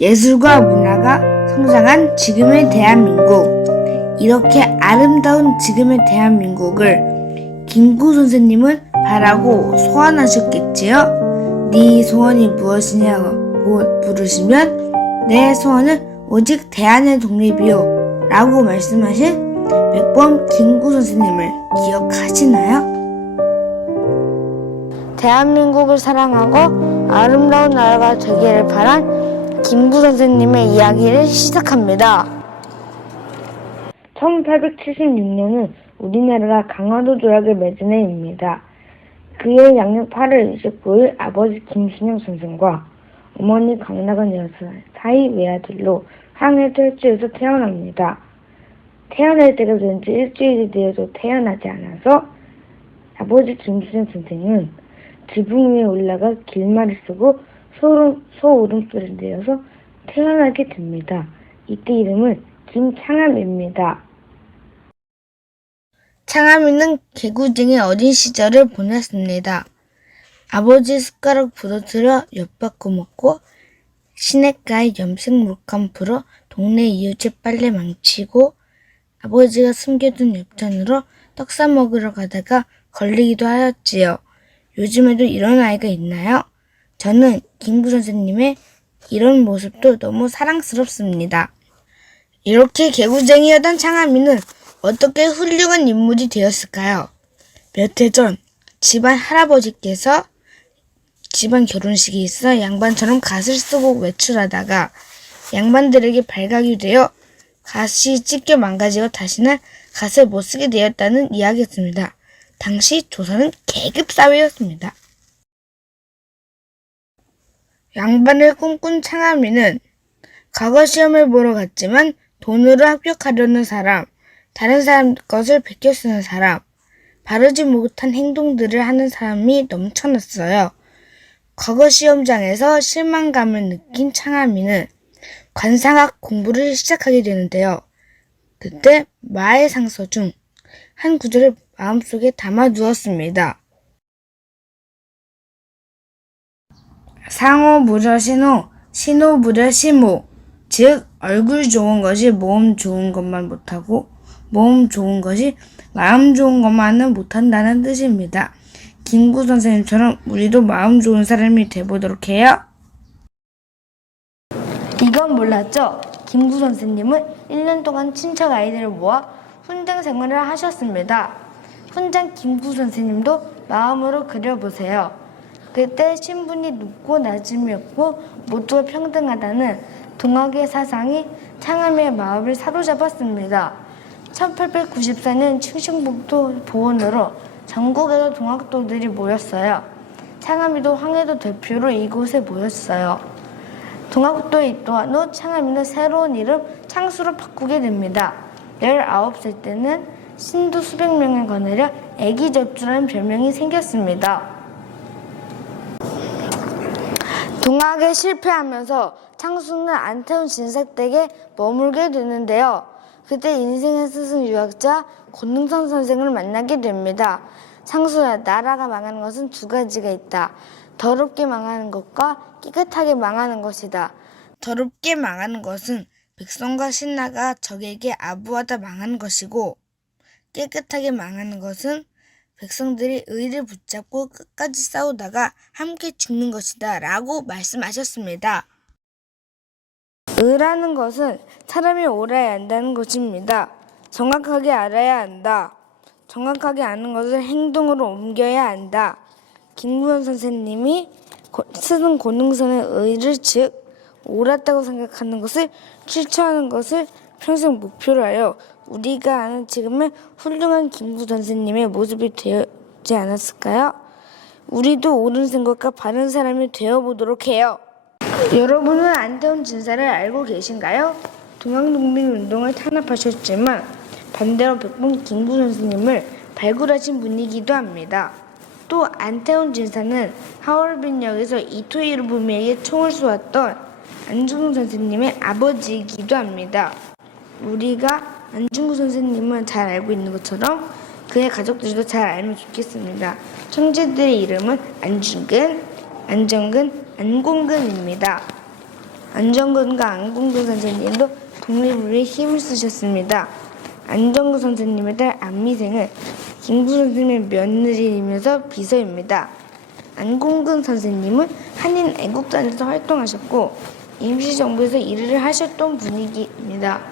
예술과 문화가 성장한 지금의 대한민국. 이렇게 아름다운 지금의 대한민국을 김구 선생님은 바라고 소원하셨겠지요? 네 소원이 무엇이냐고 물으시면 내 소원은 오직 대한의 독립이요 라고 말씀하신 백범 김구 선생님을 기억하시나요? 대한민국을 사랑하고 아름다운 나라가 되기를 바란 김구 선생님의 이야기를 시작합니다. 1876년은 우리나라가 강화도 조약을 맺은 해입니다. 그해 양력 8월 29일 아버지 김신영 선생과 어머니 강나건 여사 사이 외아들로 항해 철주에서 태어납니다. 태어날 때가 된 지 일주일이 되어도 태어나지 않아서 아버지 김신영 선생은 지붕 위에 올라가 길말을 쓰고 소울음소리를 내어서 태어나게 됩니다. 이때 이름은 김창암입니다. 창암이는 개구쟁이 어린 시절을 보냈습니다. 아버지 숟가락 부러뜨려 엿받고 먹고 시냇가에 염색 물감 불어 동네 이웃집 빨래 망치고 아버지가 숨겨둔 엽전으로 떡 사 먹으러 가다가 걸리기도 하였지요. 요즘에도 이런 아이가 있나요? 저는 김구 선생님의 이런 모습도 너무 사랑스럽습니다. 이렇게 개구쟁이였던 창암이는 어떻게 훌륭한 인물이 되었을까요? 몇 해 전 집안 할아버지께서 집안 결혼식이 있어 양반처럼 갓을 쓰고 외출하다가 양반들에게 발각이 되어 갓이 찢겨 망가지고 다시는 갓을 못 쓰게 되었다는 이야기였습니다. 당시 조선은 계급사회였습니다. 양반을 꿈꾼 창암이는 과거 시험을 보러 갔지만 돈으로 합격하려는 사람, 다른 사람 것을 베껴 쓰는 사람, 바르지 못한 행동들을 하는 사람이 넘쳐났어요. 과거 시험장에서 실망감을 느낀 창암이는 관상학 공부를 시작하게 되는데요. 그때 마의 상서 중 한 구절을 마음속에 담아두었습니다. 상호 무려 신호, 신호 무려 시모. 즉 얼굴 좋은 것이 몸 좋은 것만 못하고 몸 좋은 것이 마음 좋은 것만은 못한다는 뜻입니다. 김구 선생님처럼 우리도 마음 좋은 사람이 돼보도록 해요. 이건 몰랐죠? 김구 선생님은 1년 동안 친척 아이들을 모아 훈장 생활을 하셨습니다. 훈장 김구 선생님도 마음으로 그려보세요. 그때 신분이 높고 낮음이 없고 모두가 평등하다는 동학의 사상이 창암이의 마음을 사로잡았습니다. 1894년 충청북도 보원으로 전국에서 동학도들이 모였어요. 창암이도 황해도 대표로 이곳에 모였어요. 동학도에 입도한 후 창암이는 새로운 이름 창수로 바꾸게 됩니다. 19살 때는 신도 수백 명을 거느려 애기접주라는 별명이 생겼습니다. 동학에 실패하면서 창수는 안태훈 진삭댁에 머물게 되는데요. 그때 인생의 스승 유학자 권능선 선생을 만나게 됩니다. 창수야, 나라가 망하는 것은 두 가지가 있다. 더럽게 망하는 것과 깨끗하게 망하는 것이다. 더럽게 망하는 것은 백성과 신하가 적에게 아부하다 망하는 것이고 깨끗하게 망하는 것은 백성들이 의를 붙잡고 끝까지 싸우다가 함께 죽는 것이다 라고 말씀하셨습니다. 의라는 것은 사람이 옳아야 한다는 것입니다. 정확하게 알아야 한다. 정확하게 아는 것을 행동으로 옮겨야 한다. 김구현 선생님이 쓰는 권능선의 의를 즉 옳았다고 생각하는 것을 실천하는 것을 평생 목표로 하여 우리가 아는 지금의 훌륭한 김구 선생님의 모습이 되지 않았을까요? 우리도 옳은 생각과 바른 사람이 되어보도록 해요. 여러분은 안태훈 진사를 알고 계신가요? 동학농민운동을 탄압하셨지만 반대로 백범 김구 선생님을 발굴하신 분이기도 합니다. 또 안태훈 진사는 하얼빈역에서 이토 히로부미에게 총을 쏘았던 안중근 선생님의 아버지이기도 합니다. 우리가 안중근 선생님은 잘 알고 있는 것처럼 그의 가족들도 잘 알면 좋겠습니다. 형제들의 이름은 안중근, 안정근, 안공근입니다. 안정근과 안궁근 선생님도 독립을 위해 힘을 쓰셨습니다. 안정근 선생님의 딸 안미생은 김구 선생님의 며느리이면서 비서입니다. 안궁근 선생님은 한인 애국단에서 활동하셨고 임시정부에서 일을 하셨던 분이입니다.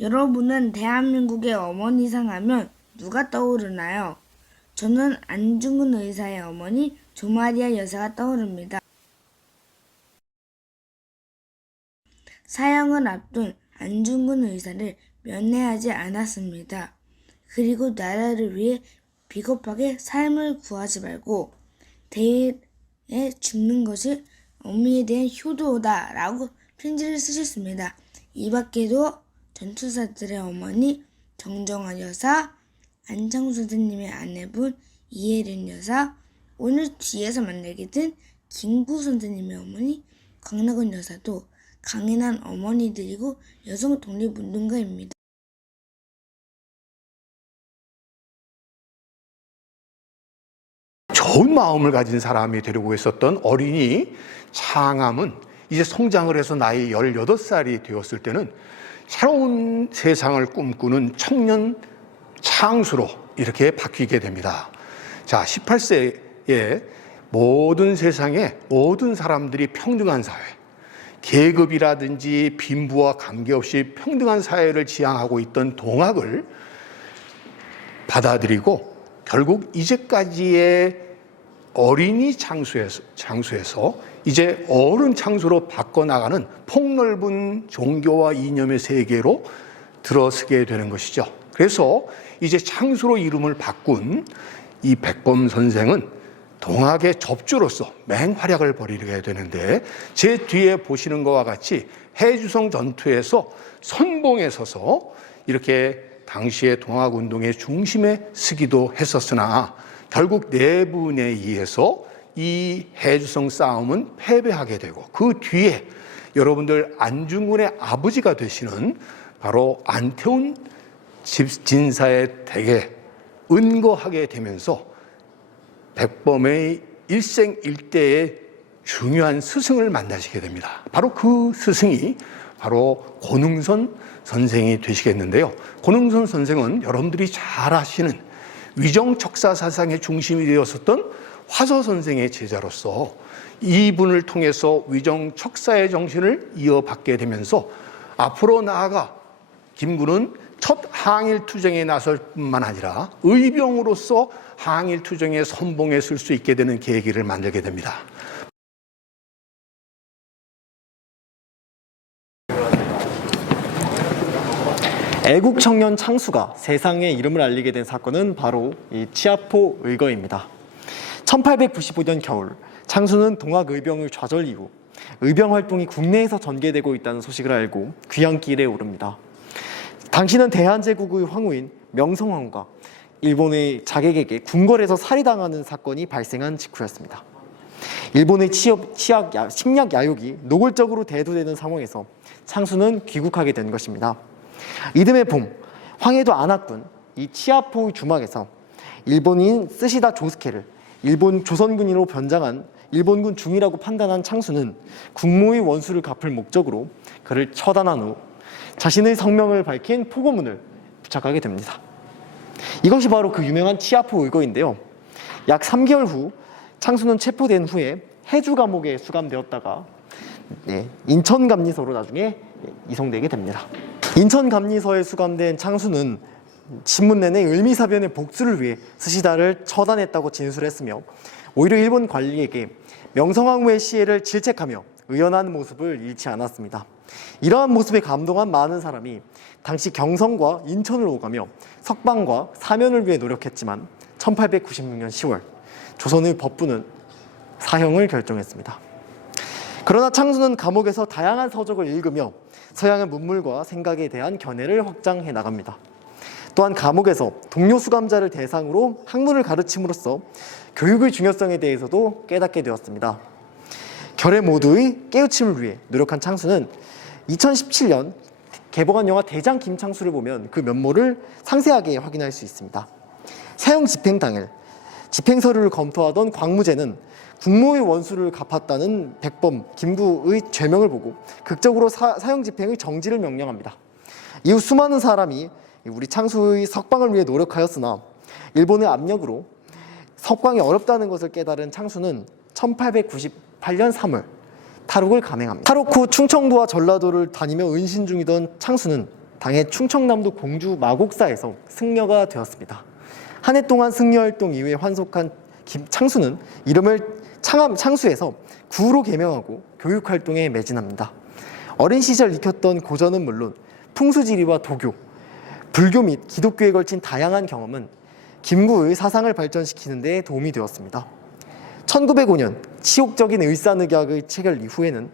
여러분은 대한민국의 어머니상 하면 누가 떠오르나요? 저는 안중근 의사의 어머니 조마리아 여사가 떠오릅니다. 사형을 앞둔 안중근 의사를 면회하지 않았습니다. 그리고 나라를 위해 비겁하게 삶을 구하지 말고 대에 죽는 것이 어미에 대한 효도다 라고 편지를 쓰셨습니다. 이 밖에도 전투사들의 어머니 정정화 여사, 안창수 선생님의 아내분 이혜련 여사, 오늘 뒤에서 만나게 된 김구 선생님의 어머니 강낙원 여사도 강인한 어머니들이고 여성 독립운동가입니다. 좋은 마음을 가진 사람이 되려고 했었던 어린이 창암은 이제 성장을 해서 나이 18살이 되었을 때는 새로운 세상을 꿈꾸는 청년 창수로 이렇게 바뀌게 됩니다. 자, 18세에 모든 세상에 모든 사람들이 평등한 사회, 계급이라든지 빈부와 관계없이 평등한 사회를 지향하고 있던 동학을 받아들이고 결국 이제까지의 어린이 창수에서 이제 어른 창수로 바꿔나가는 폭넓은 종교와 이념의 세계로 들어서게 되는 것이죠. 그래서 이제 창수로 이름을 바꾼 이 백범 선생은 동학의 접주로서 맹활약을 벌이게 되는데 제 뒤에 보시는 것과 같이 해주성 전투에서 선봉에 서서 이렇게 당시의 동학운동의 중심에 서기도 했었으나 결국 내분에 의해서 이 해주성 싸움은 패배하게 되고 그 뒤에 여러분들 안중근의 아버지가 되시는 바로 안태훈 진사의 댁에 은거하게 되면서 백범의 일생일대의 중요한 스승을 만나시게 됩니다. 바로 그 스승이 바로 고능선 선생이 되시겠는데요. 고능선 선생은 여러분들이 잘 아시는 위정척사 사상의 중심이 되었었던 화서 선생의 제자로서 이분을 통해서 위정척사의 정신을 이어받게 되면서 앞으로 나아가 김구는 첫 항일투쟁에 나설 뿐만 아니라 의병으로서 항일투쟁의 선봉에 설 수 있게 되는 계기를 만들게 됩니다. 애국 청년 창수가 세상에 이름을 알리게 된 사건은 바로 이 치아포 의거입니다. 1895년 겨울, 창수는 동학 의병의 좌절 이후 의병 활동이 국내에서 전개되고 있다는 소식을 알고 귀향길에 오릅니다. 당시는 대한제국의 황후인 명성황후가 일본의 자객에게 궁궐에서 살해당하는 사건이 발생한 직후였습니다. 일본의 침략 야욕이 노골적으로 대두되는 상황에서 창수는 귀국하게 된 것입니다. 이듬해 봄, 황해도 안하군 이 치아포의 주막에서 일본인 스시다 조스케를 일본 조선군인으로 변장한 일본군 중이라고 판단한 창수는 국모의 원수를 갚을 목적으로 그를 처단한 후 자신의 성명을 밝힌 포고문을 부착하게 됩니다. 이것이 바로 그 유명한 치아포 의거인데요. 약 3개월 후 창수는 체포된 후에 해주 감옥에 수감되었다가 인천감리소로 나중에 이송되게 됩니다. 인천감리소에 수감된 창수는 신문 내내 을미사변의 복수를 위해 스시다를 처단했다고 진술했으며 오히려 일본 관리에게 명성황후의 시해를 질책하며 의연한 모습을 잃지 않았습니다. 이러한 모습에 감동한 많은 사람이 당시 경성과 인천을 오가며 석방과 사면을 위해 노력했지만 1896년 10월 조선의 법부는 사형을 결정했습니다. 그러나 창수는 감옥에서 다양한 서적을 읽으며 서양의 문물과 생각에 대한 견해를 확장해 나갑니다. 또한 감옥에서 동료 수감자를 대상으로 학문을 가르침으로써 교육의 중요성에 대해서도 깨닫게 되었습니다. 결의 모두의 깨우침을 위해 노력한 창수는 2017년 개봉한 영화 대장 김창수를 보면 그 면모를 상세하게 확인할 수 있습니다. 사형 집행 당일 집행 서류를 검토하던 광무제는 국모의 원수를 갚았다는 백범 김구의 죄명을 보고 극적으로 사형 집행의 정지를 명령합니다. 이후 수많은 사람이 우리 창수의 석방을 위해 노력하였으나 일본의 압력으로 석방이 어렵다는 것을 깨달은 창수는 1898년 3월 탈옥을 감행합니다. 탈옥 후 충청도와 전라도를 다니며 은신 중이던 창수는 당해 충청남도 공주 마곡사에서 승려가 되었습니다. 한 해 동안 승려 활동 이후에 환속한 창수는 이름을 창수에서 구로 개명하고 교육 활동에 매진합니다. 어린 시절 익혔던 고전은 물론 풍수지리와 도교, 불교 및 기독교에 걸친 다양한 경험은 김구의 사상을 발전시키는 데 도움이 되었습니다. 1905년 치욕적인 을사늑약의 체결 이후에는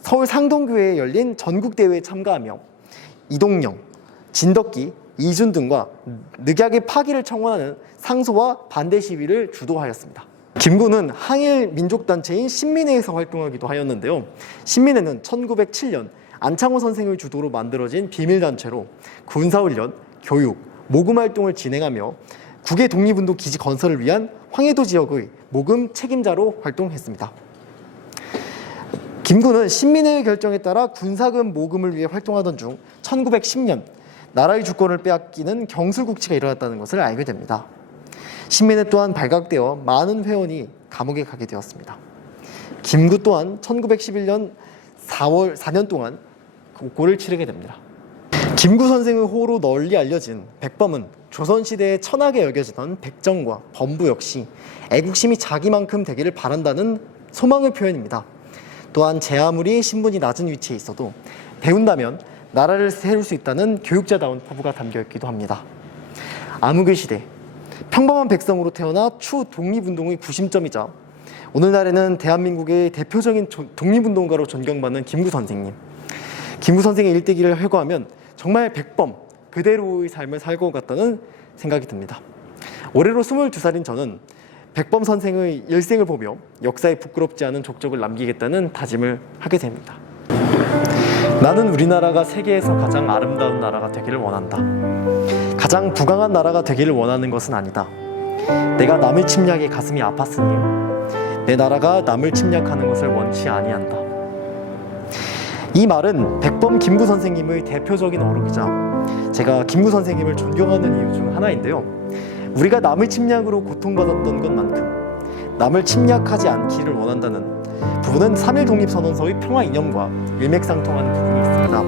서울 상동교회에 열린 전국대회에 참가하며 이동영, 진덕기, 이준 등과 늑약의 파기를 청원하는 상소와 반대 시위를 주도하였습니다. 김구는 항일 민족단체인 신민회에서 활동하기도 하였는데요. 신민회는 1907년 안창호 선생을 주도로 만들어진 비밀단체로 군사훈련, 교육, 모금 활동을 진행하며 국외 독립운동 기지 건설을 위한 황해도 지역의 모금 책임자로 활동했습니다. 김구는 신민회의 결정에 따라 군사금 모금을 위해 활동하던 중 1910년 나라의 주권을 빼앗기는 경술국치가 일어났다는 것을 알게 됩니다. 신민회 또한 발각되어 많은 회원이 감옥에 가게 되었습니다. 김구 또한 1911년 4년 동안 고를 치르게 됩니다. 김구 선생의 호로 널리 알려진 백범은 조선시대에 천하게 여겨지던 백정과 범부 역시 애국심이 자기만큼 되기를 바란다는 소망의 표현입니다. 또한 제 아무리 신분이 낮은 위치에 있어도 배운다면 나라를 세울 수 있다는 교육자다운 포부가 담겨있기도 합니다. 암흑의 시대, 평범한 백성으로 태어나 추 독립운동의 구심점이자 오늘날에는 대한민국의 대표적인 독립운동가로 존경받는 김구 선생님. 김구 선생의 일대기를 회고하면 정말 백범 그대로의 삶을 살고 갔다는 생각이 듭니다. 올해로 22살인 저는 백범 선생의 일생을 보며 역사에 부끄럽지 않은 족적을 남기겠다는 다짐을 하게 됩니다. 나는 우리나라가 세계에서 가장 아름다운 나라가 되기를 원한다. 가장 부강한 나라가 되기를 원하는 것은 아니다. 내가 남의 침략에 가슴이 아팠으니 내 나라가 남을 침략하는 것을 원치 아니한다. 이 말은 백범 김구 선생님의 대표적인 어록이자 제가 김구 선생님을 존경하는 이유 중 하나인데요. 우리가 남의 침략으로 고통받았던 것만큼 남을 침략하지 않기를 원한다는 부분은 3.1 독립선언서의 평화 이념과 일맥상통하는 부분이 있습니다.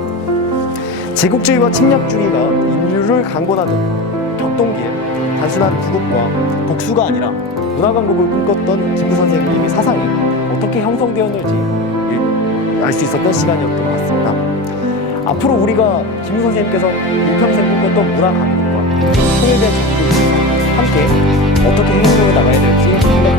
제국주의와 침략주의가 인류를 강권하는 격동기에 단순한 구국과 복수가 아니라 문화강국을 꿈꿨던 김구 선생님의 사상이 어떻게 형성되었는지 알 수 있었던 시간이었던 것 같습니다. 앞으로 우리가 김구 선생님께서 일평생 꿈꿨던 문화강국과 통일된 적국을 함께 어떻게 행동해 나가야 될지 생각해